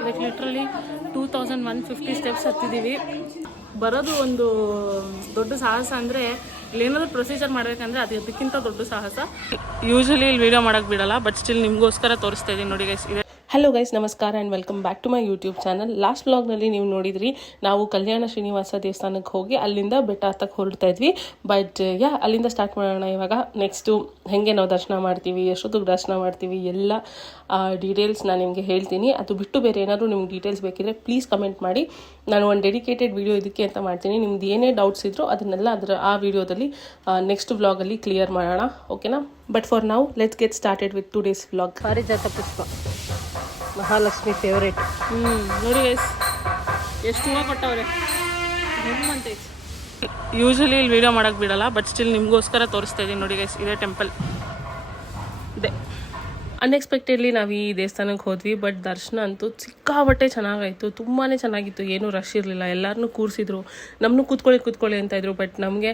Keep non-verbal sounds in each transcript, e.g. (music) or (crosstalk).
ಇದಕ್ಕೆ literally two thousand one fifty steps ಹತ್ತಿದ್ದೀವಿ ಬರೋದು ಒಂದು ದೊಡ್ಡ ಸಾಹಸ ಅಂದರೆ ಇಲ್ಲೇನಾದ್ರು ಪ್ರೊಸೀಜರ್ ಮಾಡಬೇಕಂದ್ರೆ ಅದು ಅದಕ್ಕಿಂತ ದೊಡ್ಡ ಸಾಹಸ. ಯೂಶಲಿ ಇಲ್ಲಿ ವೀಡಿಯೋ ಮಾಡೋಕ್ಕೆ ಬಿಡಲ್ಲ ಬಟ್ ಸ್ಟಿಲ್ ನಿಮಗೋಸ್ಕರ ತೋರಿಸ್ತಾ ಇದ್ದೀನಿ ನೋಡಿ ಗೈಸ್ ಇದೆ. ಹಲೋ ಗೈಸ್ ನಮಸ್ಕಾರ and welcome back to my YouTube channel last ಬ್ಲಾಗ್ನಲ್ಲಿ ನೀವು ನೋಡಿದ್ರಿ, ನಾವು ಕಲ್ಯಾಣ ಶ್ರೀನಿವಾಸ ದೇವಸ್ಥಾನಕ್ಕೆ ಹೋಗಿ ಅಲ್ಲಿಂದ ಬೆಟ್ಟ ಹತ್ತಕ್ಕೆ ಹೊರಡ್ತಾ ಇದ್ವಿ. ಬಟ್ ಯಾ ಅಲ್ಲಿಂದ ಸ್ಟಾರ್ಟ್ ಮಾಡೋಣ ಇವಾಗ. ನೆಕ್ಸ್ಟು ಹೇಗೆ ನಾವು ದರ್ಶನ ಮಾಡ್ತೀವಿ, ಎಷ್ಟೊತ್ತಿಗೆ ದರ್ಶನ ಮಾಡ್ತೀವಿ, ಎಲ್ಲ ಡೀಟೇಲ್ಸ್ ನಾನು ನಿಮಗೆ ಹೇಳ್ತೀನಿ. ಅದು ಬಿಟ್ಟು ಬೇರೆ ಏನಾದರೂ ನಿಮ್ಗೆ ಡೀಟೇಲ್ಸ್ ಬೇಕಿದ್ರೆ ಪ್ಲೀಸ್ ಕಮೆಂಟ್ ಮಾಡಿ. ನಾನು ಒಂದು ಡೆಡಿಕೇಟೆಡ್ ವಿಡಿಯೋ ಇದಕ್ಕೆ ಅಂತ ಮಾಡ್ತೀನಿ. ನಿಮ್ದು ಏನೇ ಡೌಟ್ಸ್ ಇದ್ದರೂ ಅದನ್ನೆಲ್ಲ ಅದರ, ಆ ವಿಡಿಯೋದಲ್ಲಿ ನೆಕ್ಸ್ಟ್ ವ್ಲಾಗಲ್ಲಿ ಕ್ಲಿಯರ್ ಮಾಡೋಣ. ಓಕೆನಾ ಬಟ್ ಫಾರ್ ನಾವು let's get started with two days vlog Parijata Pushpa. Mahalakshmi favourite ಹ್ಞೂ ನೋಡಿ ಗೈಸ್ ಎಷ್ಟು ಹೂವು ಕೊಟ್ಟವ್ರೆ? ಯೂಶಲಿ ಇಲ್ಲಿ ವೀಡಿಯೋ ಮಾಡೋಕ್ಕೆ ಬಿಡಲ್ಲ ಬಟ್ ಸ್ಟಿಲ್ ನಿಮಗೋಸ್ಕರ ತೋರಿಸ್ತಾ ಇದ್ದೀನಿ ನೋಡಿ ಗೈಸ್ ಇದೇ ಟೆಂಪಲ್ ಇದೆ. ಅನ್ಎಕ್ಸ್ಪೆಕ್ಟೆಡ್ಲಿ ನಾವು ಈ ದೇವಸ್ಥಾನಕ್ಕೆ ಹೋದ್ವಿ ಬಟ್ ದರ್ಶನ ಅಂತೂ ಸಿಕ್ಕಾಬಟ್ಟೆ ಚೆನ್ನಾಗಾಯಿತು. ತುಂಬಾ ಚೆನ್ನಾಗಿತ್ತು, ಏನೂ ರಶ್ ಇರಲಿಲ್ಲ. ಎಲ್ಲರನ್ನೂ ಕೂರಿಸಿದ್ರು. ನಮ್ಮನ್ನು ಕೂತ್ಕೊಳ್ಳಿ ಕೂತ್ಕೊಳ್ಳಿ ಅಂತ ಇದ್ರು ಬಟ್ ನಮಗೆ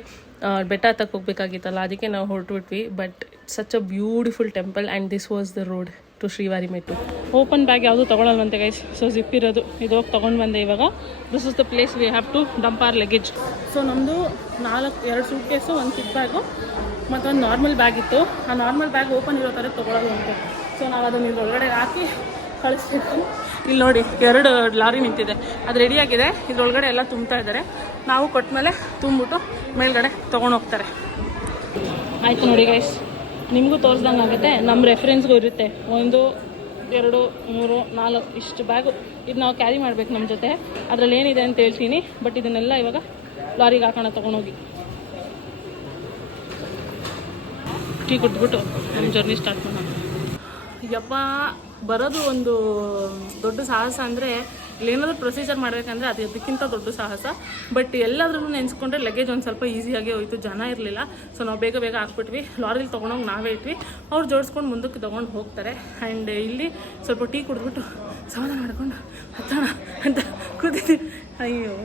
ಬೆಟ್ಟ ಹತ್ತಕ್ಕೆ ಹೋಗ್ಬೇಕಾಗಿತ್ತಲ್ಲ, ಅದಕ್ಕೆ ನಾವು ಹೊರಟುಬಿಟ್ವಿ. But such a beautiful temple and this was the road to Srivari Mettu. Open bag ಯಾವುದು ತೊಗೊಳಲ್ವಂತೆ ಗೈಸ್ ಸೊ ಜಿಪ್ ಇರೋದು. ಇದು ಹೋಗಿ ತೊಗೊಂಡು ಬಂದೆ ಇವಾಗ. This is the place we have to dump our luggage so ನಮ್ಮದು ನಾಲ್ಕು, ಎರಡು ಸೂಟ್ ಕೇಸು ಒಂದು ಚಿಕ್ಕ ಬ್ಯಾಗು ಒಂದು ನಾರ್ಮಲ್ ಬ್ಯಾಗ್ ಇತ್ತು. ಆ ನಾರ್ಮಲ್ ಬ್ಯಾಗ್ ಓಪನ್ ಇರೋ ಥರ ತೊಗೊಳಲ್ವಂತೆ. ಸೊ ನಾವು ಅದನ್ನು ಒಳಗಡೆ ಹಾಕಿ ಕಳಿಸ್ಬೇಕು ಇಲ್ಲಿ ನೋಡಿ, ಎರಡು ಲಾರಿ ನಿಂತಿದೆ. ಅದು ರೆಡಿಯಾಗಿದೆ ಇದ್ರೊಳಗಡೆ ಎಲ್ಲ ತುಂಬ್ತಾ ಇದ್ದಾರೆ ನಾವು ಕೊಟ್ಟ ಮೇಲೆ ತುಂಬಿಬಿಟ್ಟು ಮೇಲ್ಗಡೆ ತೊಗೊಂಡೋಗ್ತಾರೆ ಆಯಿತು ನೋಡಿ ಗೈಸ್ ನಿಮಗೂ ತೋರಿಸ್ದಂಗೆ ಆಗುತ್ತೆ. ನಮ್ಮ ರೆಫರೆನ್ಸ್ಗೂ ಇರುತ್ತೆ. ಒಂದು, ಎರಡು, ಮೂರು, ನಾಲ್ಕು, ಇಷ್ಟು ಬ್ಯಾಗು ಇದು ನಾವು ಕ್ಯಾರಿ ಮಾಡಬೇಕು ನಮ್ಮ ಜೊತೆ. ಅದರಲ್ಲಿ ಏನಿದೆ ಅಂತ ಹೇಳ್ತೀನಿ. ಬಟ್ ಇದನ್ನೆಲ್ಲ ಇವಾಗ ಲಾರಿಗೆ ಹಾಕೋಣ, ತೊಗೊಂಡೋಗಿ. ಟೀ ಕೊಟ್ಬಿಟ್ಟು ನಮ್ಮ ಜರ್ನಿ ಸ್ಟಾರ್ಟ್ ಮಾಡೋಣ. ಯಪ್ಪ, ಬರೋದು ಒಂದು ದೊಡ್ಡ ಸಾಹಸ ಅಂದರೆ ಇಲ್ಲೇನಾದರೂ ಪ್ರೊಸೀಜರ್ ಮಾಡಬೇಕಂದ್ರೆ ಅದು ಅದಕ್ಕಿಂತ ದೊಡ್ಡ ಸಾಹಸ. ಬಟ್ ಎಲ್ಲಾದ್ರೂ ನೆನೆಸ್ಕೊಂಡ್ರೆ ಲಗೇಜ್ ಒಂದು ಸ್ವಲ್ಪ ಈಸಿಯಾಗಿ ಹೋಯ್ತು ಜನ ಇರಲಿಲ್ಲ. ಸೊ ನಾವು ಬೇಗ ಬೇಗ ಹಾಕ್ಬಿಟ್ವಿ. ಲಾರಿಲಿ ತೊಗೊಂಡೋಗಿ ನಾವೇ ಇಟ್ವಿ ಅವ್ರು ಜೋಡಿಸ್ಕೊಂಡು ಮುಂದಕ್ಕೆ ತೊಗೊಂಡು ಹೋಗ್ತಾರೆ. ಆ್ಯಂಡ್ ಇಲ್ಲಿ ಸ್ವಲ್ಪ ಟೀ ಕುಡಿದ್ಬಿಟ್ಟು ಸಮಾನ ಮಾಡಿಕೊಂಡು ಹತ್ತೋಣ ಅಂತ ಕೂತಿದ್ವಿ. ಅಯ್ಯೋ.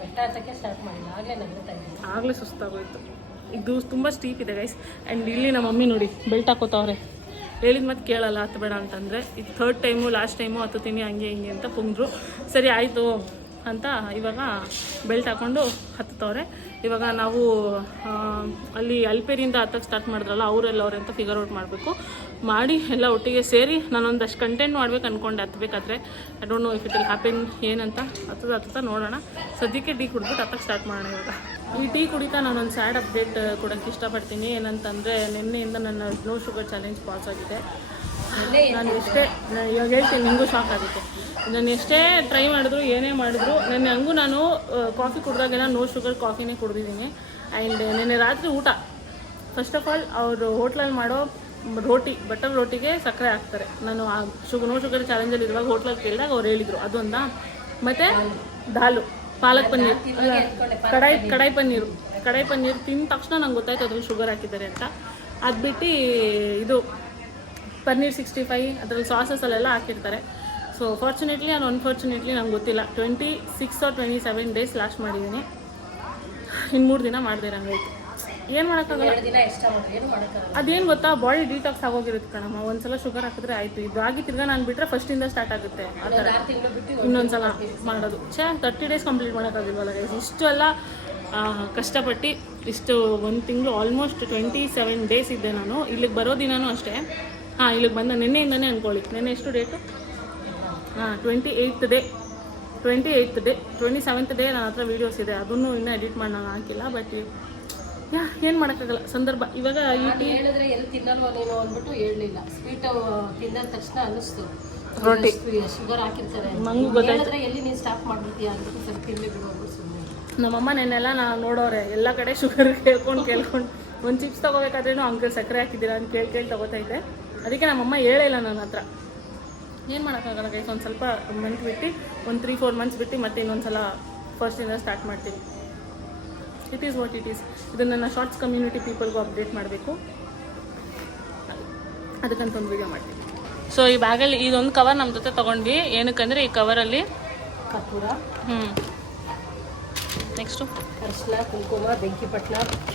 ಬೆಟ್ಟ ಹತ್ತಕ್ಕೆ ಸ್ಟಾರ್ಟ್ ಮಾಡಿಲ್ಲ ಆಗಲೇ ಆಗಲೇ ಸುಸ್ತಾಗೋಯ್ತು. ಇದು ತುಂಬ ಸ್ಟೀಪ್ ಇದೆ ಗೈಸ್ ಆ್ಯಂಡ್ ಇಲ್ಲಿ ನಮ್ಮ ಮಮ್ಮಿ ನೋಡಿ ಬೆಲ್ಟ್ ಹಾಕೋತಾವ್ರೆ. ಹೇಳಿದ ಮತ್ತೆ ಕೇಳಲ್ಲ ಹತ್ತಬೇಡ ಅಂತಂದರೆ, ಇದು ಥರ್ಡ್ ಟೈಮು ಲಾಸ್ಟ್ ಟೈಮು ಹತ್ತುತ್ತೀನಿ ಹಂಗೆ, ಹಿಂಗೆ ಅಂತ ಪುಂಗ್ರು. ಸರಿ, ಆಯಿತು ಅಂತ ಇವಾಗ ಬೆಲ್ಟ್ ಹಾಕ್ಕೊಂಡು ಹತ್ತುತ್ತವ್ರೆ. ಇವಾಗ ನಾವು ಅಲ್ಲಿ ಅಲ್ಪೇರಿಯಿಂದ ಹತ್ತಕ್ಕೆ ಸ್ಟಾರ್ಟ್ ಮಾಡಿದ್ರಲ್ಲ, ಅವರೆಲ್ಲ ಅವ್ರೆ ಅಂತ ಫಿಗರ್ ಔಟ್ ಮಾಡಬೇಕು. ಮಾಡಿ ಎಲ್ಲ ಒಟ್ಟಿಗೆ ಸೇರಿ ನಾನೊಂದಷ್ಟು ಕಂಟೆಂಟ್ ಮಾಡ್ಬೇಕು ಅಂದ್ಕೊಂಡೆ ಹತ್ತಬೇಕಾದ್ರೆ I don't know if it will happen ಏನಂತ ಹತ್ತದ ಹತ್ತದ ನೋಡೋಣ. ಸದ್ಯಕ್ಕೆ ಡಿ ಕುಡ್ಬಿಟ್ಟು ಹತ್ತಕ್ಕೆ ಸ್ಟಾರ್ಟ್ ಮಾಡೋಣ ಇವಾಗ. ಈ ಟೀ ಕುಡಿತಾ ನಾನೊಂದು ಸ್ಯಾಡ್ ಅಪ್ಡೇಟ್ ಕೊಡೋಕ್ಕೆ ಇಷ್ಟಪಡ್ತೀನಿ. ಏನಂತಂದರೆ ನಿನ್ನೆಯಿಂದ ನನ್ನ ನೋ ಶುಗರ್ ಚಾಲೆಂಜ್ ಪಾಸ್ ಆಗಿದೆ. ನಾನು ಎಷ್ಟೇ ಇವಾಗ ಹೇಳ್ತೀನಿ ನಿಮಗೂ ಶಾಕ್ ಆಗುತ್ತೆ. ನಾನು ಎಷ್ಟೇ ಟ್ರೈ ಮಾಡಿದ್ರು ಏನೇ ಮಾಡಿದ್ರು ನೆನ್ನೆ ಹಂಗೂ ನಾನು ಕಾಫಿ ಕುಡಿದಾಗೆಲ್ಲ ನೋ ಶುಗರ್ ಕಾಫಿನೇ ಕುಡಿದಿದ್ದೀನಿ. ಆ್ಯಂಡ್ ನಿನ್ನೆ ರಾತ್ರಿ ಊಟ. ಫಸ್ಟ್ ಆಫ್ ಆಲ್ ಅವರು ಹೋಟ್ಲಲ್ಲಿ ಮಾಡೋ ರೋಟಿ ಬಟರ್ ರೋಟಿಗೆ ಸಕ್ಕರೆ ಹಾಕ್ತಾರೆ. ನಾನು ಆ ಶುಗರ್ ನೋ ಶುಗರ್ ಚಾಲೆಂಜಲ್ಲಿ ಇರುವಾಗ ಹೋಟ್ಲಲ್ಲಿ ಕೇಳಿದಾಗ ಅವ್ರು ಹೇಳಿದರು. ಅದೊಂದಾ? ಮತ್ತು ದಾಲು. ಪಾಲಕ್ ಪನ್ನೀರ್. ಕಡಾಯಿ ಕಡಾಯಿ ಪನ್ನೀರು. ಕಡಾಯಿ ಪನ್ನೀರ್ ತಿಂದ ತಕ್ಷಣ ನಂಗೆ ಗೊತ್ತಾಯ್ತು ಅದ್ರಲ್ಲಿ ಶುಗರ್ ಹಾಕಿದ್ದಾರೆ ಅಂತ. ಅದು ಬಿಟ್ಟು ಇದು ಪನ್ನೀರ್ ಸಿಕ್ಸ್ಟಿ ಫೈ ಅದರಲ್ಲಿ ಸಾಸಸಲ್ಲೆಲ್ಲ ಹಾಕಿರ್ತಾರೆ. ಸೊ ಫಾರ್ಚುನೇಟ್ಲಿ ಆ್ಯಂಡ್ ಅನ್ಫಾರ್ಚುನೇಟ್ಲಿ ನಂಗೆ ಗೊತ್ತಿಲ್ಲ. Twenty six or twenty seven days last ಮಾಡಿದ್ದೀನಿ ಇನ್ನು ಮೂರು ದಿನ ಮಾಡಿದೆ ನಂಗಾಯ್ತು ಏನು ಮಾಡೋಕ್ಕಾಗಲ್ಲ ಅದೇನು ಗೊತ್ತಾ? ಬಾಡಿ ಡಿಟಾಕ್ಸ್ ಆಗೋಗಿರುತ್ತೆ ಕಣಮ್ಮ. ಒಂದ್ಸಲ ಶುಗರ್ ಹಾಕಿದ್ರೆ ಆಯಿತು. ಆಗಿ ತಿರ್ಗಾ ನಾನು ಬಿಟ್ಟರೆ ಫಸ್ಟಿಂದ ಸ್ಟಾರ್ಟ್ ಆಗುತ್ತೆ. ಆ ಥರ. ಇನ್ನೊಂದು ಇನ್ನೊಂದ್ಸಲ ಮಾಡೋದು. ಛೇ ತರ್ಟಿ ಡೇಸ್ ಕಂಪ್ಲೀಟ್ ಮಾಡೋಕ್ಕಾಗಿಲ್ವಲ್ಲ ಗೈಸ್ ಇಷ್ಟು ಎಲ್ಲ ಕಷ್ಟಪಟ್ಟು ಇಷ್ಟು ಒಂದು ತಿಂಗಳು ಆಲ್ಮೋಸ್ಟ್ ಟ್ವೆಂಟಿ ಸೆವೆನ್ ಡೇಸ್ ಇದ್ದೆ ನಾನು. ಇಲ್ಲಿಗೆ ಬರೋ ದಿನಾನೂ ಅಷ್ಟೇ. ಹಾಂ ಇಲ್ಲಿಗೆ ಬಂದ ನಿನ್ನೆಯಿಂದನೇ ಅಂದ್ಕೊಳ್ಳಿ ನಿನ್ನೆ ಎಷ್ಟು ಡೇಟು ಹಾಂ twenty eighth day twenty eighth day twenty seventh day ನನ್ನ ಹತ್ರ ವೀಡಿಯೋಸ್ ಇದೆ. ಅದನ್ನು ಇನ್ನೂ ಎಡಿಟ್ ಮಾಡಿ ನಾನು ಹಾಕಿಲ್ಲ ಬಟ್ ಯಾ ಏನು ಮಾಡೋಕ್ಕಾಗಲ್ಲ. ಸಂದರ್ಭ. ಇವಾಗ ಹೇಳಿದ್ರೆ ಎಲ್ಲಿ ತಿನ್ನಲ್ವಾ ನೀನು ಅಂದ್ಬಿಟ್ಟು ಹೇಳಲಿಲ್ಲ ಸ್ವೀಟ್ ತಿಂದ ತಕ್ಷಣ ಅನ್ನಿಸ್ತು. ರೊಟ್ಟಿ ಶುಗರ್ ಹಾಕಿರ್ತಾರೆ. ನಂಗೂ ಗೊತ್ತಾಯ್ತು. ಎಲ್ಲಿ ನೀನು ಸ್ಟಾಪ್ ಮಾಡ್ಬಿಡ್ತೀಯ ಅಂದ್ಬಿಟ್ಟು ಸರಿ ತಿನ್ಲಿ ಬಿಡು ಅಂದ್ಬಿಟ್ಟು ಸುಮ್ಮನೆ ನಮ್ಮಮ್ಮ ನೆನ್ನೆಲ್ಲ ನಾ ನೋಡೋರೆ ಎಲ್ಲ ಕಡೆ ಶುಗರ್ ಕೇಳ್ಕೊಂಡು ಕೇಳ್ಕೊಂಡು. ಒಂದು ಚಿಪ್ಸ್ ತೊಗೋಬೇಕಾದ್ರೇನು ಅಂಕಲ್ ಸಕ್ಕರೆ ಹಾಕಿದ್ದೀರಾ ಅಂತ ಕೇಳಿ ಕೇಳಿ ತೊಗೋತಾ ಇದ್ದೆ ಅದಕ್ಕೆ ನಮ್ಮಮ್ಮ ಹೇಳಿಲ್ಲ ನನ್ನ ಹತ್ರ. ಏನು ಮಾಡೋಕ್ಕಾಗಲ್ಲ ಗೈಸ್ ಒಂದು ಸ್ವಲ್ಪ ಮಂತ್ ಬಿಟ್ಟು ಒಂದು ತ್ರೀ ಫೋರ್ ಮಂತ್ಸ್ ಬಿಟ್ಟು ಮತ್ತೆ ಇನ್ನೊಂದು ಸಲ ಫಸ್ಟಿಂದ ಸ್ಟಾರ್ಟ್ ಮಾಡ್ತೀನಿ. It is what it is ಇದನ್ನು ನನ್ನ ಶಾರ್ಟ್ಸ್ ಕಮ್ಯುನಿಟಿ ಪೀಪಲ್ಗೂ ಅಪ್ಡೇಟ್ ಮಾಡಬೇಕು. ಅದಕ್ಕಂತ ಒಂದು ವಿಡಿಯೋ ಮಾಡ್ತೀನಿ. ಸೊ ಈ ಬ್ಯಾಗಲ್ಲಿ ಇದೊಂದು ಕವರ್ ನಮ್ಮ ಜೊತೆ ತೊಗೊಂಡ್ವಿ. ಏನಕ್ಕಂದರೆ ಈ ಕವರಲ್ಲಿ ಕಪೂರ ಹ್ಞೂ ನೆಕ್ಸ್ಟು ಅರ್ಶಲ ಕುಂಕುಮ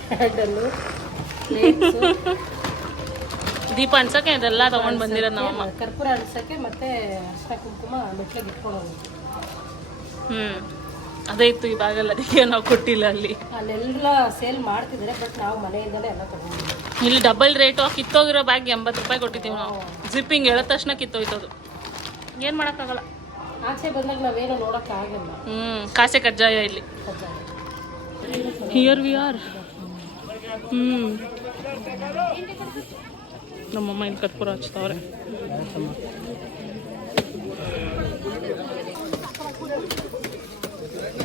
ಕ್ಯಾಂಡಲ್ಲು ಪ್ಲೇಟ್ಸು ದೀಪ ಅನ್ಸಕ್ಕೆ ಇದೆಲ್ಲ ತಗೊಂಡ್ ಬಂದಿರೋದು ನಾವು ಕರ್ಪೂರ ಅನ್ಸಕ್ಕೆ ಮತ್ತೆ ಅರ್ಶಿನ ಕುಂಕುಮ ಮೆಟ್ಲಿಗೆ ಇಟ್ಕೊಂಡು ಹ್ಮ್. ಅದೇ ಇತ್ತು ಇವಾಗಲ್ಲ ಅದಕ್ಕೆ ನಾವು ಕೊಟ್ಟಿಲ್ಲ ಅಲ್ಲಿ. ಅಲ್ಲೆಲ್ಲ ಸೇಲ್ ಮಾಡ್ತಿದ್ರೆ ಬಟ್ ನಾವು ಮನೆಯಿಂದಲೇ ಎಲ್ಲ ತಗೊಂಡಿದ್ದೀವಿ. ಇಲ್ಲಿ ಡಬಲ್ ರೇಟು ಕಿತ್ತೋಗಿರೋ ಬ್ಯಾಗ್ ಎಂಬತ್ತು ರೂಪಾಯಿ ಕೊಟ್ಟಿದ್ದೀವಿ ನಾವು. ಜಿಪ್ಪಿಂಗ್ ಹೇಳಿದ ತಕ್ಷಣ ಕಿತ್ತೋಯ್ತದು ಏನು ಮಾಡೋಕ್ಕಾಗಲ್ಲ. ಆಚೆ ಬಂದಾಗ ನಾವೇನು ನೋಡೋಕ್ಕಾಗಲ್ಲ ಆಗಲ್ಲ. ಹ್ಮ್ ಕಾಸೆ ಕಜ್ಜಾಯ ಇಲ್ಲಿ. ಹಿಯರ್ ವಿ ಆರ್ ಹ್ಞೂ ನಮ್ಮಮ್ಮ ಇಲ್ಲಿ ಕರ್ಪೂರ ಹಚ್ತವ್ರೆ.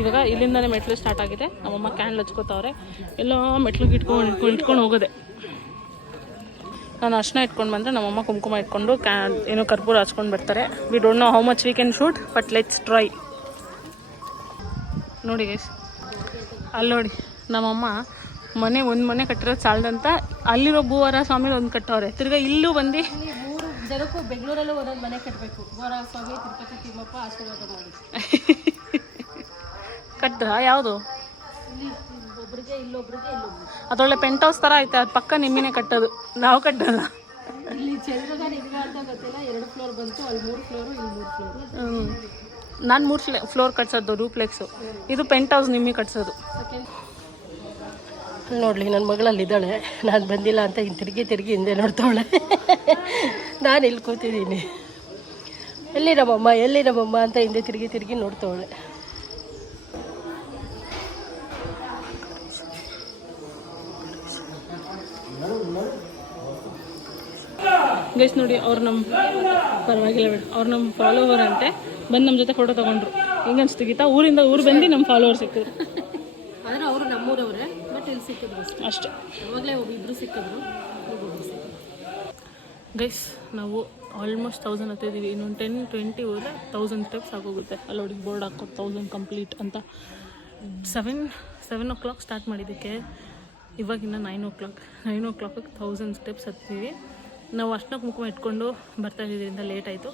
ಇವಾಗ ಇಲ್ಲಿಂದಾನೇ ಮೆಟ್ಲು ಸ್ಟಾರ್ಟ್ ಆಗಿದೆ. ನಮ್ಮಮ್ಮ ಕ್ಯಾಂಡ್ಲ್ ಹಚ್ಕೋತಾವ್ರೆ ಎಲ್ಲ ಮೆಟ್ಲಿಗೆ ಇಟ್ಕೊಂಡು ಇಟ್ಕೊಂಡು ಇಟ್ಕೊಂಡು ಹೋಗೋದೆ. ನಾನು ಅರ್ಶನ ಇಟ್ಕೊಂಡು ಬಂದರೆ ನಮ್ಮಮ್ಮ ಕುಂಕುಮ ಇಟ್ಕೊಂಡು ಕ್ಯಾ ಏನೋ ಕರ್ಪೂರ ಹಚ್ಕೊಂಡು ಬರ್ತಾರೆ. We don't know how much we can shoot but let's try ನೋಡಿ ಗೈಸ್ ಅಲ್ಲಿ ನೋಡಿ ನಮ್ಮಮ್ಮ ಮನೆ ಒಂದು ಮನೆ ಕಟ್ಟಿರೋದು ಸಾಲದಂತ ಅಲ್ಲಿರೋ ಭೂವರ ಸ್ವಾಮಿ ಒಂದು ಕಟ್ಟವ್ರೆ. ತಿರ್ಗಾ ಇಲ್ಲೂ ಬಂದು ಮೂರು ಜನಕ್ಕೂ ಬೆಂಗಳೂರಲ್ಲೂ ಒಂದೊಂದು ಮನೆ ಕಟ್ಟಬೇಕು ಸ್ವಾಮಿ ತಿರುಪತಿ ತಿಮ್ಮಪ್ಪ ಆಶೀರ್ವಾದ ಮಾಡಿ. (laughs) ಕಟ್ಟ್ರ ಯಾವುದು? ಅದೊಳ್ಳೆ ಪೆಂಟ್ ಹೌಸ್ ಥರ ಐತೆ, ಅದು ಪಕ್ಕ ನಿಮ್ಮಿನೇ ಕಟ್ಟೋದು. ನಾವು ಕಟ್ಟಲ್ಲ ನಿಮ್ಗೆ ನಾನು ಮೂರು ಫ್ಲೇ ಫ್ಲೋರ್ ಕಟ್ಸೋದು ರೂಪ್ಲೆಕ್ಸ್ ಇದು ಪೆಂಟ್ ಹೌಸ್ ನಿಮ್ಮಿ ಕಟ್ಸೋದು. ನೋಡ್ಲಿ ನನ್ನ ಮಗಳಲ್ಲಿದ್ದಾಳೆ. ನಾನು ಬಂದಿಲ್ಲ ಅಂತ ಹಿಂಗೆ ತಿರುಗಿ ತಿರುಗಿ ಹಿಂದೆ ನೋಡ್ತಾವಳೆ. ನಾನು ಇಲ್ಲಿ ಕೂತಿದ್ದೀನಿ. ಎಲ್ಲಿ ನಮ್ಮಮ್ಮ ಎಲ್ಲಿ ನಮ್ಮಮ್ಮ ಅಂತ ಹಿಂದೆ ತಿರುಗಿ ತಿರುಗಿ ನೋಡ್ತಾವಳೆ. ಗೈಸ್ ನೋಡಿ ಅವ್ರು ನಮ್ಮ ಪರವಾಗಿಲ್ಲ ಬೇಡ. ಅವ್ರು ನಮ್ಮ ಫಾಲೋವರ್ ಅಂತೆ. ಬಂದು ನಮ್ಮ ಜೊತೆ ಫೋಟೋ ತೊಗೊಂಡ್ರು. ಹೆಂಗೆ ಅನ್ಸ್ತು ಗೀತಾ? ಊರಿಂದ ಊರು ಬಂದು ನಮ್ಮ ಫಾಲೋವರ್ ಸಿಕ್ಕಿದ್ರು. ಆದರೆ ಅವರು ನಮ್ಮೂರವ್ರೆ ಬಟ್ ಇಲ್ಲಿ ಸಿಕ್ಕಿದ್ರು ಅಷ್ಟೇ. ಅವಾಗಲೇ ಇಬ್ಬರು ಸಿಕ್ಕಿದ್ರು. ಗೈಸ್ ನಾವು ಆಲ್ಮೋಸ್ಟ್ ತೌಸಂಡ್ ಹತ್ತಿದ್ದೀವಿ ಇನ್ನೊಂದು ಟೆನ್ ಟ್ವೆಂಟಿ ಹೋದರೆ ತೌಸಂಡ್ ಸ್ಟೆಪ್ಸ್ ಆಗೋಗುತ್ತೆ. ಅಲ್ಲಿ ಅವ್ರಿಗೆ ಬೋರ್ಡ್ ಹಾಕೋ ತೌಸಂಡ್ ಕಂಪ್ಲೀಟ್ ಅಂತ. Seven seven o'clock start ಮಾಡಿದ್ದಕ್ಕೆ. ಇವಾಗಿನ್ನ ನೈನ್ ಓ ಕ್ಲಾಕ್ ನೈನ್ ಓ ಕ್ಲಾಕಿಗೆ ತೌಸಂಡ್ ಸ್ಟೆಪ್ಸ್ ಹತ್ತೀವಿ. ನಾವು ಅಷ್ಟನ್ನ ಕುಂಕುಮ ಇಟ್ಕೊಂಡು ಬರ್ತಾ ಇದ್ದಿದ್ದರಿಂದ ಲೇಟ್ ಆಯಿತು.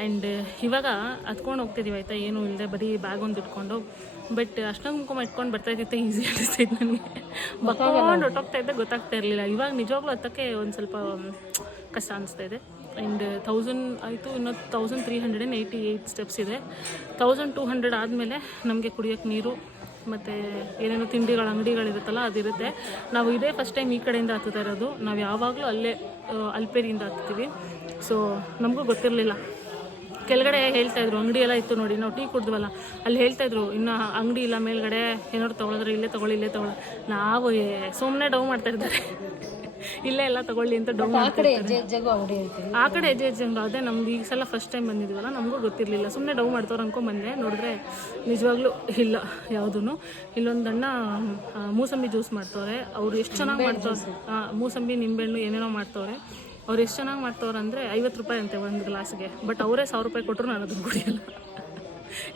ಆ್ಯಂಡ್ ಇವಾಗ ಹತ್ಕೊಂಡು ಹೋಗ್ತಿದ್ದೀವಿ ಆಯಿತಾ, ಏನೂ ಇಲ್ಲದೆ ಬರೀ ಬ್ಯಾಗ್ ಒಂದು ಇಟ್ಕೊಂಡು. ಬಟ್ ಅಷ್ಟೊಂದು ಕುಂಕುಮ ಇಟ್ಕೊಂಡು ಬರ್ತಾ ಇದ್ದಿತ್ತು ಈಸಿ ಅನಿಸ್ತಿತ್ತು ನನಗೆ. ಬಕ್ಕೊಂಡು ಹೊಟ್ಟೋಗ್ತಾ ಇದ್ದೆ, ಗೊತ್ತಾಗ್ತಾ ಇರಲಿಲ್ಲ. ಇವಾಗ ನಿಜವಾಗ್ಲೂ ಹತ್ತಕ್ಕೆ ಒಂದು ಸ್ವಲ್ಪ ಕಷ್ಟ ಅನಿಸ್ತಾ ಇದೆ. ಆ್ಯಂಡ್ ತೌಸಂಡ್ ಆಯಿತು ಇನ್ನೊಂದು thousand three hundred and eighty eight steps ಇದೆ. ತೌಸಂಡ್ ಟೂ ಹಂಡ್ರೆಡ್ ಆದಮೇಲೆ ನಮಗೆ ಕುಡಿಯೋಕ್ಕೆ ನೀರು ಮತ್ತು ಏನೇನು ತಿಂಡಿಗಳ ಅಂಗಡಿಗಳಿರುತ್ತಲ್ಲ ಅದಿರುತ್ತೆ. ನಾವು ಇದೇ ಫಸ್ಟ್ ಟೈಮ್ ಈ ಕಡೆಯಿಂದ ಹತ್ತುತ್ತಾ ಇರೋದು. ನಾವು ಯಾವಾಗಲೂ ಅಲ್ಲೇ ಅಲ್ಪೇರಿಯಿಂದ ಹತ್ತೀವಿ. ಸೊ ನಮಗೂ ಗೊತ್ತಿರಲಿಲ್ಲ. ಕೆಳಗಡೆ ಹೇಳ್ತಾ ಇದ್ರು, ಅಂಗಡಿ ಎಲ್ಲ ಇತ್ತು ನೋಡಿ, ನಾವು ಟೀ ಕುಡ್ದ್ವಲ್ಲ, ಅಲ್ಲಿ ಹೇಳ್ತಾ ಇದ್ರು, ಇನ್ನು ಅಂಗಡಿ ಇಲ್ಲ, ಮೇಲ್ಗಡೆ ಏನಾದ್ರು ತೊಗೊಳಿದ್ರೆ ಇಲ್ಲೇ ತೊಗೊಳ್ಳಿ ಇಲ್ಲೇ ತೊಗೊಳ್ಳಿ. ನಾವು ಸುಮ್ಮನೆ ಡೌ ಮಾಡ್ತಾ ಇದ್ದಾರೆ. ಇಲ್ಲೇ ಎಲ್ಲ ತಗೊಳ್ಳಿ ಅಂತ ಡೌನ್ ಆ ಕಡೆ ಎಜ್ ಅಂಗಡಿ ಹೇಳ್ತೀವಿ ಆ ಕಡೆ ಹೆಜ್ಜೆ ಹೆಜ್ಜೆ ಅಂಗಡಿ ಅದೇ ನಮ್ದು ಈ ಸಲ ಫಸ್ಟ್ ಟೈಮ್ ಬಂದಿದ್ವಲ್ಲ ನಮಗೂ ಗೊತ್ತಿರಲಿಲ್ಲ. ಸುಮ್ಮನೆ ಡೌ ಮಾಡ್ತವ್ರು ಅನ್ಕೊಂಬಂದೆ ನೋಡಿದ್ರೆ ನಿಜವಾಗ್ಲೂ ಇಲ್ಲ ಯಾವುದೂ ಇಲ್ಲೊಂದು ಅಣ್ಣ ಮೂಸಂಬಿ ಜ್ಯೂಸ್ ಮಾಡ್ತವ್ರೆ. ಅವ್ರು ಎಷ್ಟು ಚೆನ್ನಾಗಿ ಮಾಡ್ತವ್ರೆ ಮೂಸಂಬಿ ನಿಂಬೆಹಣ್ಣು ಏನೇನೋ ಮಾಡ್ತವ್ರೆ. ಅವ್ರು ಎಷ್ಟು ಚೆನ್ನಾಗಿ ಮಾಡ್ತವ್ರೆ ಅಂದರೆ ಐವತ್ತು ರೂಪಾಯಿ ಅಂತೆ ಒಂದು ಗ್ಲಾಸ್ಗೆ ಬಟ್ ಅವರೇ ಸಾವಿರ ರೂಪಾಯಿ ಕೊಟ್ಟರು ನಾನು ಅದನ್ನು ಕುಡಿಯಲ್ಲ.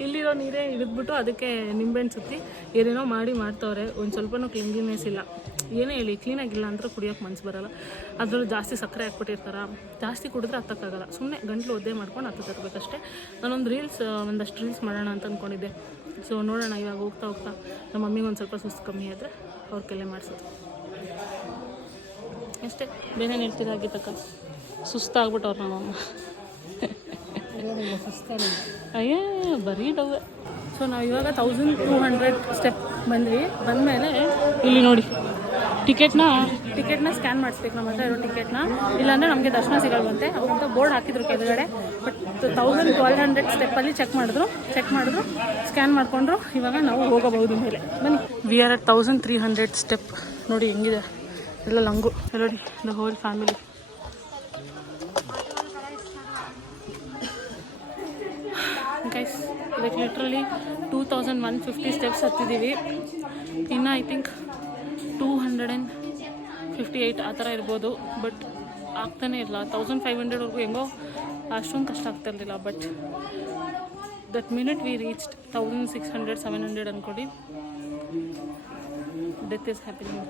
ಇಲ್ಲಿರೋ ನೀರೇ ಹಿಡಿದ್ಬಿಟ್ಟು ಅದಕ್ಕೆ ನಿಂಬೆಹಣ್ಣು ಸುತ್ತಿ ಏನೇನೋ ಮಾಡಿ ಮಾಡ್ತವ್ರೆ. ಒಂದು ಸ್ವಲ್ಪನೂ ಕ್ಲೀನ್ಲಿನೆಸ್ ಇಲ್ಲ. ಏನೇ ಹೇಳಿ ಕ್ಲೀನಾಗಿಲ್ಲ ಅಂದ್ರೆ ಕುಡಿಯೋಕೆ ಮನ್ಸು ಬರಲ್ಲ. ಅದರಲ್ಲೂ ಜಾಸ್ತಿ ಸಕ್ಕರೆ ಹಾಕ್ಬಿಟ್ಟಿರ್ತಾರೆ. ಜಾಸ್ತಿ ಕುಡಿದ್ರೆ ಹತ್ತಕ್ಕಾಗಲ್ಲ. ಸುಮ್ಮನೆ ಗಂಟ್ಲು ಒದ್ದೆ ಮಾಡ್ಕೊಂಡು ಹತ್ತು ತರಬೇಕಷ್ಟೇ ನಾನೊಂದು ರೀಲ್ಸ್ ಒಂದಷ್ಟು ರೀಲ್ಸ್ ಮಾಡೋಣ ಅಂತ ಅಂದ್ಕೊಂಡಿದ್ದೆ ಸೊ ನೋಡೋಣ ಇವಾಗ ಹೋಗ್ತಾ ಹೋಗ್ತಾ ನಮ್ಮ ಮಮ್ಮಿಗೆ ಒಂದು ಸ್ವಲ್ಪ ಸುಸ್ತು ಕಮ್ಮಿ ಆದರೆ ಅವ್ರ ಕೆಲೆ ಮಾಡಿಸೋದು. ಅಷ್ಟೇ. ಬೇರೆ ಹೇಳ್ತಿದ್ದ ಗೀತಕ್ಕ? ಸುಸ್ತಾಗ್ಬಿಟ್ಟವ್ರು ನಮ್ಮಮ್ಮ ಅಯ್ಯೇ ಬರೀ ಡವ್ವೆ ಸೊ ನಾವು ಇವಾಗ ತೌಸಂಡ್ ಟೂ ಹಂಡ್ರೆಡ್ ಸ್ಟೆಪ್ ಬಂದ್ವಿ. ಬಂದಮೇಲೆ ಇಲ್ಲಿ ನೋಡಿ ಟಿಕೆಟ್ನ ಟಿಕೆಟ್ನ ಸ್ಕ್ಯಾನ್ ಮಾಡಿಸ್ಬೇಕು ನಮ್ಮ ಹತ್ರ ಇರೋ ಟಿಕೆಟ್ನ ಇಲ್ಲಾಂದರೆ ನಮಗೆ ದರ್ಶನ ಸಿಗಲ್ವಂತೆ. ಅವ್ರಂತ ಬೋರ್ಡ್ ಹಾಕಿದ್ರು ಕೆಳಗಡೆ. ಬಟ್ ತೌಸಂಡ್ ಟ್ವೆಲ್ ಹಂಡ್ರೆಡ್ ಸ್ಟೆಪ್ಪಲ್ಲಿ ಚೆಕ್ ಮಾಡಿದ್ರು. ಚೆಕ್ ಮಾಡಿದ್ರು ಸ್ಕ್ಯಾನ್ ಮಾಡಿಕೊಂಡ್ರು. ಇವಾಗ ನಾವು ಹೋಗಬಹುದು ಮೇಲೆ. ಬನ್ನಿ. We are at thousand three hundred step ನೋಡಿ ಹೆಂಗಿದೆ? ಎಲ್ಲ ಲಂಗು. ನೋಡಿ the whole family guys like literally two thousand one fifty steps ಹತ್ತಿದ್ದೀವಿ ಇನ್ನು I think two hundred and fifty eight ಆ ಥರ ಇರ್ಬೋದು ಬಟ್ ಆಗ್ತಾನೇ ಇಲ್ಲ. ತೌಸಂಡ್ ಫೈವ್ ಹಂಡ್ರೆಡ್ವರೆಗೂ ಹೆಂಗೋ ಅಷ್ಟೊಂದು ಕಷ್ಟ ಆಗ್ತಾ ಇರಲಿಲ್ಲ but that minute we reach thousand six hundred seven hundred ಅಂದ್ಕೊಡಿ death is happening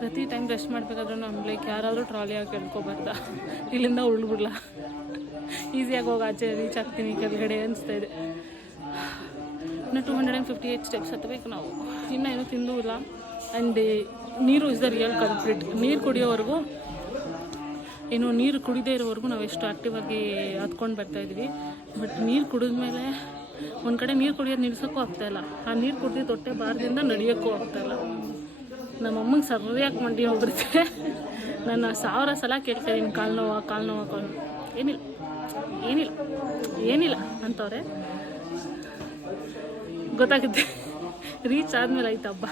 ಪ್ರತಿ ಟೈಮ್ ರೆಸ್ಟ್ ಮಾಡಬೇಕಾದ್ರೂ ನಮ್ಗೆ ಲೈಕ್ ಯಾರಾದರೂ ಟ್ರಾಲಿ ಹಾಕಿ ಹೇಳ್ಕೊಬಾರ್ದ ಇಲ್ಲಿಂದ ಉಳ್ಬಿಡ್ಲ? ಈಸಿಯಾಗಿ ಹೋಗಿ, ಆಚೆ ರೀಚ್ ಆಗ್ತೀನಿ, ಕೆಳಗಡೆ ಅನಿಸ್ತಾ ಇದೆ. ಇನ್ನು two hundred and fifty eight steps ಹತ್ತಬೇಕು ನಾವು. ಇನ್ನೂ ಏನೂ ತಿಂದು ಇಲ್ಲ ಆ್ಯಂಡ್ ನೀರು ಇಸ್ ದ ರಿಯಲ್ ಕಂಪ್ಲೀಟ್ ನೀರು ಕುಡಿಯೋವರೆಗೂ, ಏನು ನೀರು ಕುಡಿದೇ ಇರೋವರೆಗೂ ನಾವು ಎಷ್ಟು ಆ್ಯಕ್ಟಿವ್ ಆಗಿ ಹತ್ಕೊಂಡು ಬರ್ತಾ ಇದ್ವಿ. ಬಟ್ ನೀರು ಕುಡಿದ್ಮೇಲೆ ಒಂದು ಕಡೆ ನೀರು ಕುಡಿಯೋದು ನಿಲ್ಸೋಕ್ಕೂ ಆಗ್ತಾಯಿಲ್ಲ ಆ ನೀರು ಕುಡಿದು ತೊಟ್ಟೆ ಬಾರದಿಂದ ನಡೆಯೋಕ್ಕೂ ಆಗ್ತಾಯಿಲ್ಲ ನಮ್ಮ ಅಮ್ಮಂಗೆ ಸರಿಯಾಗಿ ಮಂಡಿ ಹೋಗ್ಬಿಡುತ್ತೆ. ನಾನು ಸಾವಿರ ಸಲ ಕೇಳ್ತಾಯಿದ್ದೀನಿ ಕಾಲು ನೋವು ಕಾಲು ನೋವು, ಕಾಲು ಏನಿಲ್ಲ. ಏನಿಲ್ಲ ಏನಿಲ್ಲ ಅಂತವ್ರೆ. ಗೊತ್ತಾಗುತ್ತೆ. ರೀಚ್ ಆದಮೇಲೆ ಆಯ್ತು ಹಬ್ಬ.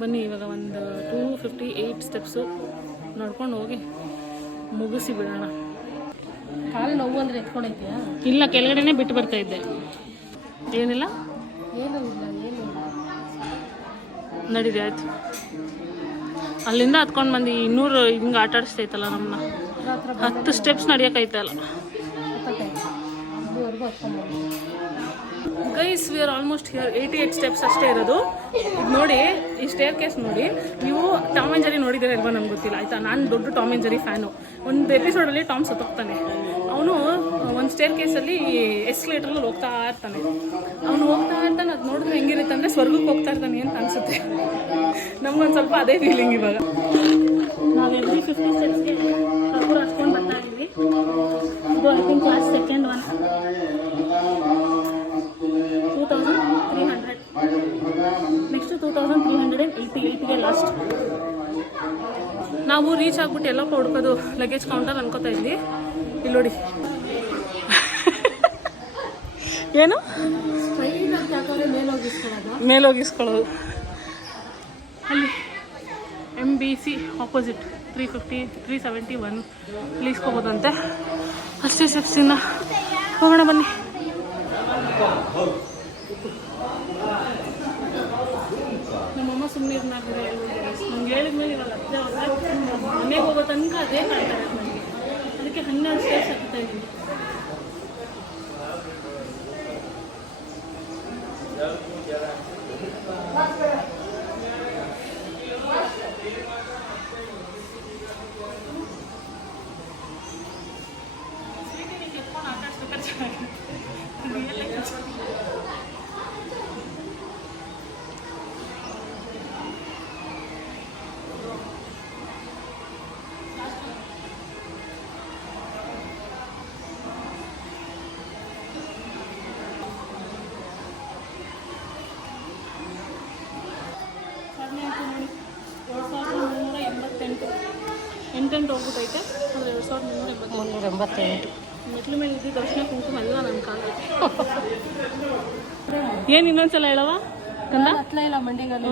ಬನ್ನಿ ಇವಾಗ ಒಂದು ಟೂ ಫಿಫ್ಟಿ ಏಯ್ಟ್ ಸ್ಟೆಪ್ಸು ನೋಡ್ಕೊಂಡು ಹೋಗಿ ಮುಗಿಸಿ ಬಿಡೋಣ. ಕಾಲು ನೋವು ಅಂದರೆ ಎತ್ಕೊಂಡೈತಿಯಾ ಇಲ್ಲ ಕೆಳಗಡೆನೇ ಬಿಟ್ಟು ಬರ್ತಾ ಇದ್ದೆ. ಏನಿಲ್ಲ? ಏನೂ ಇಲ್ಲ ಏನೂ ನಡೀರಿ ಆಯ್ತು. ಅಲ್ಲಿಂದ ಹತ್ಕೊಂಡು ಬಂದು ಇನ್ನೂರು ಹಿಂಗೆ ಆಟ ಆಡಿಸ್ತೈತಲ್ಲ ನಮ್ಮನ್ನ ಹತ್ತು steps ನಡೆಯೋಕ್ಕೈತಲ್ಲ guys we are almost here eighty eight steps ಅಷ್ಟೇ ಇರೋದು. ನೋಡಿ, ಈ ಸ್ಟೇರ್ ಕೇಸ್ ನೋಡಿ, ನೀವು ಟಾಮ್ ಆ್ಯಂಡ್ ಜರಿ ನೋಡಿದ್ದೀರಾ ಇಲ್ವಾ ನಮ್ಗೆ ಗೊತ್ತಿಲ್ಲ, ಆಯಿತಾ? ನಾನು ದೊಡ್ಡ ಟಾಮ್ ಆ್ಯಂಡ್ ಜರಿ ಫ್ಯಾನು ಒಂದು ಎಪಿಸೋಡಲ್ಲಿ ಟಾಮ್ ಸತ್ತೋಗ್ತಾನೆ. ಅವನು ಒಂದು ಸ್ಟೇರ್ ಕೇಸಲ್ಲಿ ಎಸ್ಕಲೇಟ್ರಲ್ಲಿ ಹೋಗ್ತಾ ಇರ್ತಾನೆ. ಅವನು ಹೋಗ್ತಾ ಇರ್ತಾನೆ, ಅದು ನೋಡಿದ್ರೆ ಹೆಂಗಿರುತ್ತೆ ಅಂದರೆ ಸ್ವರ್ಗಕ್ಕೆ ಹೋಗ್ತಾ ಇರ್ತಾನೆ ಅಂತ ಅನ್ಸುತ್ತೆ. ನಮ್ಗೊಂದು ಸ್ವಲ್ಪ ಅದೇ ಫೀಲಿಂಗ್ ಇವಾಗ. ನಾವು ಫಿಫ್ಟಿ ಸ್ಟೆಪ್ಸ್ಗೆ ಹಚ್ಕೊಂಡು ಬರ್ತಾ ಇದ್ದೀವಿ class second one two thousand three hundred next two thousand three ಏಯ್ಟಿಗೆ last ನಾವು ರೀಚ್ ಆಗ್ಬಿಟ್ಟು ಎಲ್ಲ ಕೊಡ್ಕೋದು ಲಗೇಜ್ ಕೌಂಟರ್ ಅನ್ಕೋತಾ ಇದ್ವಿ. ಇಲ್ಲಿ ನೋಡಿ. ಏನು? ಮೇಲೋಗಿಸ್ಕೊಳ್ಳೋದು. ಅಲ್ಲಿ M B C opposite three fifty three seventy one ಇಳಿಸ್ಕೋಬೋದಂತೆ ಅಷ್ಟೇ ಸ್ಟೆಪ್ಸಿಂದ ಹೋಗೋಣ ಬನ್ನಿ ನಮ್ಮಮ್ಮ ಸುಮ್ಮನೆ ಇರ್ನಾಗಿದೆ ನಂಗೆ ಹೇಳಿದ್ಮೇಲೆ ಇವಾಗ ಅತ್ತೆ ಹೋದ್ರೆ ಮನೆಗೆ ಹೋಗೋ ತನಕ ಅದೇ ಮಾಡ್ತಾರೆ ನನಗೆ ಅದಕ್ಕೆ ಹನ್ನೆರಡು ಸ್ಟೇಸ್ ಹಾಕ್ತಾ ಇದ್ದೀನಿ ಎರಡು ಎಂಟೆಂಟು ಹೋಗ್ಬಿಟ್ಟೈತೆ ಅಂದ್ರೆ ಎರಡು ಸಾವಿರದ ಮುನ್ನೂರ ಎಂಬತ್ತು ಮುನ್ನೂರ ಎಂಬತ್ತೆಂಟು ಮೆಟ್ಲು ಮೇಲೆ ಇದ್ದಿದ್ದು ದರ್ಶನ ಕುಂಕುಮ ಎಲ್ಲ ನನ್ನ ಕಾಲ? ಏನು ಇನ್ನೊಂದ್ಸಲ ಹೇಳವ ಕಂದ ಹತ್ತಲೇ ಇಲ್ಲ ಮಂಡಿಗಲ್ಲ.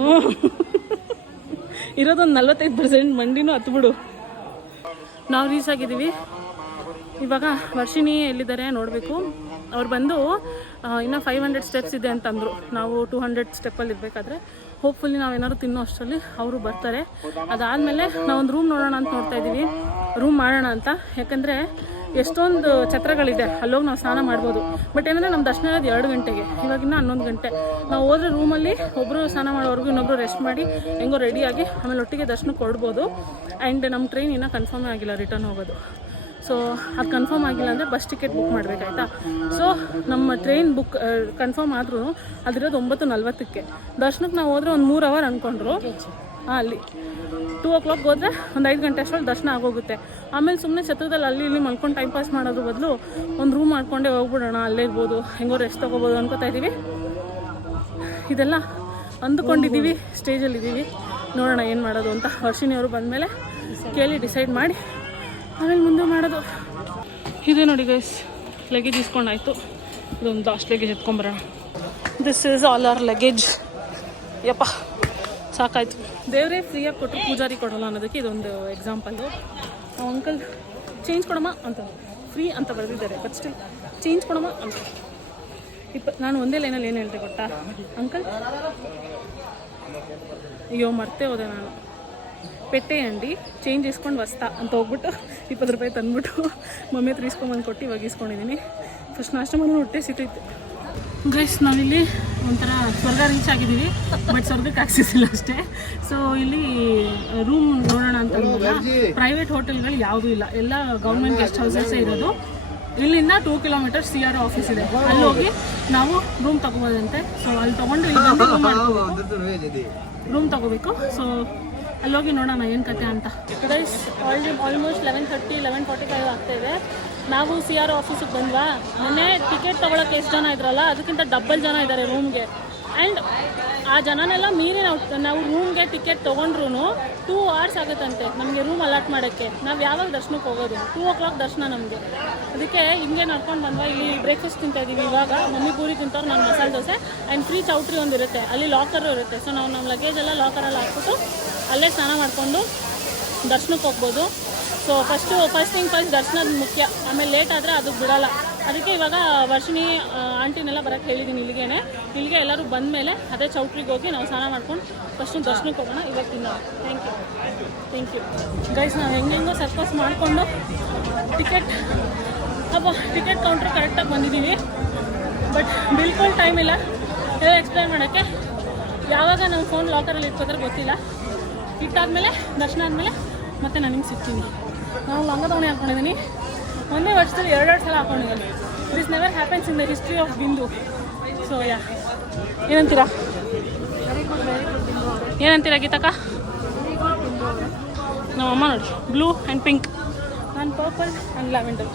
ಇರೋದೊಂದು ನಲ್ವತ್ತೈದು ಪರ್ಸೆಂಟ್ ಮಂಡಿನೂ ಹತ್ಬಿಡು. ನಾವು ರೀಚ್ ಆಗಿದ್ದೀವಿ. ಇವಾಗ ವರ್ಷಿಣಿ ಎಲ್ಲಿದ್ದಾರೆ ನೋಡಬೇಕು. ಅವ್ರು ಬಂದು ಇನ್ನೂ ಫೈವ್ ಹಂಡ್ರೆಡ್ ಸ್ಟೆಪ್ಸ್ ಇದೆ ಅಂತಂದರು. ನಾವು ಟೂ ಹಂಡ್ರೆಡ್ ಸ್ಟೆಪ್ಪಲ್ಲಿ ಇರಬೇಕಾದ್ರೆ. ಹೋಪ್ಫುಲ್ಲಿ ನಾವೇನಾದ್ರು ತಿನ್ನೋ ಅಷ್ಟರಲ್ಲಿ ಅವರು ಬರ್ತಾರೆ. ಅದಾದಮೇಲೆ ನಾವೊಂದು ರೂಮ್ ನೋಡೋಣ ಅಂತ ನೋಡ್ತಾ ಇದ್ದೀವಿ. ರೂಮ್ ಮಾಡೋಣ ಅಂತ. ಯಾಕಂದರೆ ಎಷ್ಟೊಂದು ಛತ್ರಗಳಿದೆ. ಅಲ್ಲೋಗಿ ನಾವು ಸ್ನಾನ ಮಾಡ್ಬೋದು. ಬಟ್ ಏನಂದರೆ ನಮ್ಮ ದರ್ಶನ ಇರೋದು ಎರಡು ಗಂಟೆಗೆ. ಇವಾಗಿನ್ನ ಹನ್ನೊಂದು ಗಂಟೆ. ನಾವು ಹೋದ್ರೆ ರೂಮಲ್ಲಿ ಒಬ್ಬರು ಸ್ನಾನ ಮಾಡೋವರೆಗೂ ಇನ್ನೊಬ್ಬರು ರೆಸ್ಟ್ ಮಾಡಿ ಹೆಂಗೋ ರೆಡಿಯಾಗಿ ಆಮೇಲೆ ಒಟ್ಟಿಗೆ ದರ್ಶನಕ್ಕೆ ಕೊಡ್ಬೋದು ಆ್ಯಂಡ್ ನಮ್ಮ ಟ್ರೈನ್ ಇನ್ನೂ ಕನ್ಫರ್ಮೇ ಆಗಿಲ್ಲ ರಿಟರ್ನ್ ಹೋಗೋದು. ಸೊ ಅದು ಕನ್ಫರ್ಮ್ ಆಗಿಲ್ಲ ಅಂದರೆ ಬಸ್ ಟಿಕೆಟ್ ಬುಕ್ ಮಾಡಬೇಕಾಯ್ತಾ? ಸೊ ನಮ್ಮ ಟ್ರೈನ್ ಬುಕ್ ಕನ್ಫರ್ಮ್ ಆದರೂ ಅದಿರೋದು ಒಂಬತ್ತು ನಲ್ವತ್ತಕ್ಕೆ. ದರ್ಶನಕ್ಕೆ ನಾವು ಹೋದ್ರೆ ಒಂದು ಮೂರು ಅವರ್ ಅಂದ್ಕೊಂಡ್ರು ಹಾಂ ಅಲ್ಲಿ ಟೂ ಓ ಕ್ಲಾಕ್ ಹೋದರೆ ಒಂದು ಐದು ಗಂಟೆ ಅಷ್ಟರಲ್ಲಿ ದರ್ಶನ ಆಗೋಗುತ್ತೆ. ಆಮೇಲೆ ಸುಮ್ಮನೆ ಛತ್ರದಲ್ಲಿ ಅಲ್ಲಿ ಇಲ್ಲಿ ಮಲ್ಕೊಂಡು ಟೈಮ್ ಪಾಸ್ ಮಾಡೋದ್ರ ಬದಲು ಒಂದು ರೂಮ್ ಮಾಡ್ಕೊಂಡೇ ಹೋಗ್ಬಿಡೋಣ, ಅಲ್ಲೇ ಇರ್ಬೋದು, ಹೆಂಗೋ ರೆಸ್ಟ್ ತೊಗೋಬೋದು ಅನ್ಕೋತಾ ಇದ್ದೀವಿ ಇದೆಲ್ಲ ಅಂದುಕೊಂಡಿದ್ದೀವಿ ಸ್ಟೇಜಲ್ಲಿದ್ದೀವಿ ನೋಡೋಣ ಏನು ಮಾಡೋದು ಅಂತ. ವರ್ಷಿನಿಯವರು ಬಂದಮೇಲೆ ಕೇಳಿ ಡಿಸೈಡ್ ಮಾಡಿ ಆಮೇಲೆ ಮುಂದೆ ಮಾಡೋದು. ಇದೆ ನೋಡಿ ಗೈಸ್ ಲಗೇಜ್ ಇಸ್ಕೊಂಡಾಯ್ತು. ಇದೊಂದು last luggage ಎತ್ಕೊಂಬರೋಣ this is all our luggage ಯಪ್ಪ, ಸಾಕಾಯ್ತು. ದೇವರೇ ಫ್ರೀಯಾಗಿ ಕೊಟ್ಟರು ಪೂಜಾರಿ ಕೊಡೋಲ್ಲ ಅನ್ನೋದಕ್ಕೆ ಇದೊಂದು ಎಕ್ಸಾಂಪಲ್ಲು ಅಂಕಲ್ ಚೇಂಜ್ ಕೊಡಮ್ಮ ಅಂತ. ಫ್ರೀ ಅಂತ ಬರೆದಿದ್ದಾರೆ ಬಟ್ ಸ್ಟಿಲ್ ಚೇಂಜ್ ಕೊಡಮ್ಮ ಅಂತ. ಇಪ್ಪ, ನಾನು ಒಂದೇ ಲೈನಲ್ಲಿ ಏನು ಹೇಳ್ತೆ ಗೊತ್ತಾ? ಅಂಕಲ್ ಅಯ್ಯೋ, ಮರ್ತೇ ಹೋದೆ ನಾನು. ಪೆಟ್ಟೆ ಅಂಡಿ ಚೇಂಜ್ ಇಸ್ಕೊಂಡು ವಸ್ತಾ ಅಂತ ಹೋಗ್ಬಿಟ್ಟು ಇಪ್ಪತ್ತು ರೂಪಾಯಿ ತಂದ್ಬಿಟ್ಟು ಮಮ್ಮಿ ಹತ್ರ ಇಸ್ಕೊಂಬಂದು ಕೊಟ್ಟು ಇವಾಗ ಇಸ್ಕೊಂಡಿದ್ದೀನಿ. ಫಸ್ಟ್ ನಾಷ್ಟ ಮಾಡಿ ಹೊಟ್ಟೆ ಸಿಟ್ಟಿತ್ತು ಗೈಸ್ ನಾವಿಲ್ಲಿ ಒಂಥರ ಸ್ವರ್ಗ ರೀಚ್ ಆಗಿದ್ದೀವಿ ಬಟ್ ಸ್ವರ್ಗಕ್ಕೆ ಆಕ್ಸಿಸಿಲ್ಲ ಅಷ್ಟೇ. ಸೊ ಇಲ್ಲಿ ರೂಮ್ ನೋಡೋಣ ಅಂತ ಪ್ರೈವೇಟ್ ಹೋಟೆಲ್ಗಳು ಯಾವುದೂ ಇಲ್ಲ. ಎಲ್ಲ ಗೌರ್ಮೆಂಟ್ ಗೆಸ್ಟ್ ಹೌಸಸ್ಸೇ ಇರೋದು. ಇಲ್ಲಿಂದ two kilometre C R office ಇದೆ. ಅಲ್ಲಿ ಹೋಗಿ ನಾವು ರೂಮ್ ತಗೋಬೋದಂತೆ. ಸೊ ಅಲ್ಲಿ ತಗೊಂಡು ಇಲ್ಲಿ ರೂಮ್ ತಗೋಬೇಕು. ಸೊ ಅಲ್ಲೋಗಿ ನೋಡೋಣ, ಏನು ಕತೆ ಅಂತ. Guys already almost eleven thirty eleven forty five ಆಗ್ತಾಯಿದೆ ನಾವು ಸಿ ಆರ್ ಆಫೀಸಿಗೆ ಬಂದ್ವಾ? ಮೊನ್ನೆ ಟಿಕೆಟ್ ತೊಗೊಳಕ್ಕೆ ಎಷ್ಟು ಜನ ಇದ್ರಲ್ಲ, ಅದಕ್ಕಿಂತ ಡಬ್ಬಲ್ ಜನ ಇದ್ದಾರೆ ರೂಮ್ಗೆ ಆ್ಯಂಡ್ ಆ ಜನನೆಲ್ಲ ಮೀರಿ ನಾವು ನಾವು ರೂಮ್ಗೆ ಟಿಕೆಟ್ ತೊಗೊಂಡ್ರು ಟೂ ಅವರ್ಸ್ ಆಗುತ್ತಂತೆ ನಮಗೆ ರೂಮ್ ಅಲಾಟ್ ಮಾಡೋಕ್ಕೆ. ನಾವು ಯಾವಾಗ ದರ್ಶನಕ್ಕೆ ಹೋಗೋದು? ಟೂ ಓ ಕ್ಲಾಕ್ ದರ್ಶನ ನಮಗೆ. ಅದಕ್ಕೆ ಹಿಂಗೆ ನಡ್ಕೊಂಡು ಬಂದ್ವಾ, ಇಲ್ಲಿ ಬ್ರೇಕ್ಫಾಸ್ಟ್ ತಿಂತಾ ಇದ್ದೀವಿ ಇವಾಗ. ಮಮ್ಮಿ ಪೂರಿ ತಿಂತವ್ರು, ನಾನು ಮಸಾಲೆ ದೋಸೆ ಆ್ಯಂಡ್ ಫ್ರೀ ಚೌಟ್ರಿ ಒಂದು ಇರುತ್ತೆ ಅಲ್ಲಿ ಲಾಕರು ಇರುತ್ತೆ. ಸೊ ನಾವು ನಮ್ಮ ಲಗೇಜ್ ಎಲ್ಲ ಲಾಕರಲ್ಲಿ ಹಾಕ್ಬಿಟ್ಟು ಅಲ್ಲೇ ಸ್ನಾನ ಮಾಡಿಕೊಂಡು ದರ್ಶನಕ್ಕೆ ಹೋಗ್ಬೋದು. So first first thing first ದರ್ಶನದ ಮುಖ್ಯ. ಆಮೇಲೆ ಲೇಟ್ ಆದರೆ ಅದು ಬಿಡೋಲ್ಲ. ಅದಕ್ಕೆ ಇವಾಗ ವರ್ಷಿಣಿ ಆಂಟಿನೆಲ್ಲ ಬರೋಕ್ಕೆ ಹೇಳಿದ್ದೀನಿ ಇಲ್ಲಿಗೇನೆ. ಇಲ್ಲಿಗೆ ಎಲ್ಲರೂ ಬಂದ ಮೇಲೆ ಅದೇ ಚೌಟ್ರಿಗೆ ಹೋಗಿ ನಾವು ಸ್ನಾನ ಮಾಡ್ಕೊಂಡು ಫಸ್ಟು ದರ್ಶನಕ್ಕೆ ಹೋಗೋಣ. ಇವಾಗ ತಿನ್ನೋಣ thank you thank you guys ನಾವು ಹೆಂಗೆಂಗೋ ಸರ್ಕಸ್ ಮಾಡಿಕೊಂಡು ಟಿಕೆಟ್ ಅಬ್ಬ ಟಿಕೆಟ್ ಕೌಂಟ್ರ್ ಕರೆಕ್ಟಾಗಿ ಬಂದಿದ್ದೀವಿ ಬಟ್ ಬಿಲ್ಕುಲ್ ಟೈಮ್ ಇಲ್ಲ. ಎಲ್ಲ ಎಕ್ಸ್ಪ್ಲೈನ್ ಮಾಡೋಕ್ಕೆ. ಯಾವಾಗ ನಮ್ಮ ಫೋನ್ ಲಾಕರಲ್ಲಿ ಇಟ್ಕೋತಾರೆ ಗೊತ್ತಿಲ್ಲ. ಇಟ್ಟಾದ್ಮೇಲೆ, ದರ್ಶನ ಆದಮೇಲೆ ಮತ್ತೆ ನಾನು ನಿಮ್ಗೆ ಸಿಗ್ತೀನಿ. ನಾನು ಲಂಗ ತಗೊಂಡು ಹಾಕೊಂಡಿದ್ದೀನಿ ಒಂದೇ ವರ್ಷದಲ್ಲಿ ಎರಡೆರಡು ಸಲ ಹಾಕೊಂಡಿದ್ದೀನಿ this never happens in the history of Bindu so yeah ಏನಂತೀರಾ? ಏನಂತೀರಾ, ಗೀತಕ್ಕ? ನಮ್ಮಮ್ಮ ನೋಡಿ ಬ್ಲೂ ಆ್ಯಂಡ್ ಪಿಂಕ್ ನಾನು ಪರ್ಪಲ್ ಆ್ಯಂಡ್ ಲ್ಯಾವೆಂಡರ್